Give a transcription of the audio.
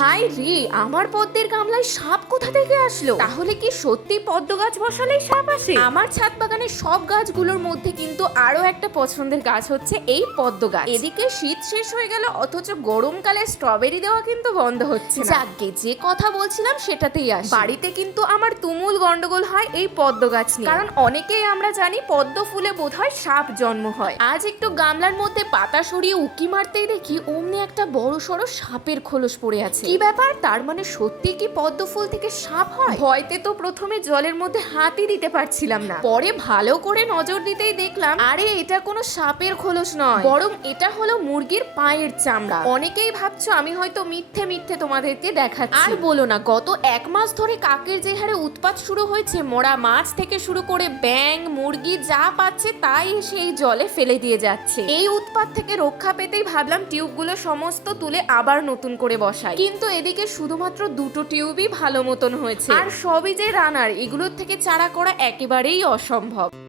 High রে, আমার পদ্মের গামলায় সাপ কোথা থেকে আসলো? তাহলে কি সত্যি পদ্ম গাছ বসালেই সাপ আসে? আমার ছাদ বাগানের সব গাছগুলোর মধ্যে কিন্তু আরো একটা পছন্দের গাছ হচ্ছে এই পদ্ম গাছ। এদিকে শীত শেষ হয়ে গেল, অথচ গরমকালে স্ট্রবেরি দেওয়া কিন্তু বন্ধ হচ্ছে না। যাকগে, যে কথা বলছিলাম সেটাতেই আসি। বাড়িতে কিন্তু আমার তুমুল গন্ডগোল হয় এই পদ্ম গাছ নিয়ে, কারণ অনেকেই আমরা জানি পদ্ম ফুলে বোধহয় সাপ জন্ম হয়। আজ একটু গামলার মধ্যে পাতা সরিয়ে উকি মারতেই দেখি অমনি একটা বড় সড়ো সাপের খোলস পড়ে আছে। কি ব্যাপার? তার মানে সত্যি কি পদ্ম ফুল থেকে সাপ হয়? ভয়তে তো প্রথমে জলের মধ্যে হাতই দিতে পারছিলাম না, পরে ভালো করে নজর দিতেই দেখলাম আরে এটা কোনো সাপের খোলস নয়, বরং এটা হলো মুরগির পায়ের চামড়া। অনেকেই ভাবছো আমি হয়তো মিথ্যে মিথ্যে তোমাদেরকে দেখাচ্ছি। আর বলো না, গত 1 মাস ধরে কাকের যে হারে উৎপাত শুরু হয়েছে, মরা মাছ থেকে শুরু করে ব্যাঙ মুরগি যা পাচ্ছে তাই সেই জলে ফেলে দিয়ে যাচ্ছে। এই উৎপাত থেকে রক্ষা পেতেই ভাবলাম টিউবগুলো সমস্ত তুলে আবার নতুন করে বসাই, কিন্তু এদিকে শুধুমাত্র 2টো টিউবই ভালো মতন হয়েছে, আর সবই যে রানার, এগুলোর থেকে চারা করা একেবারেই অসম্ভব।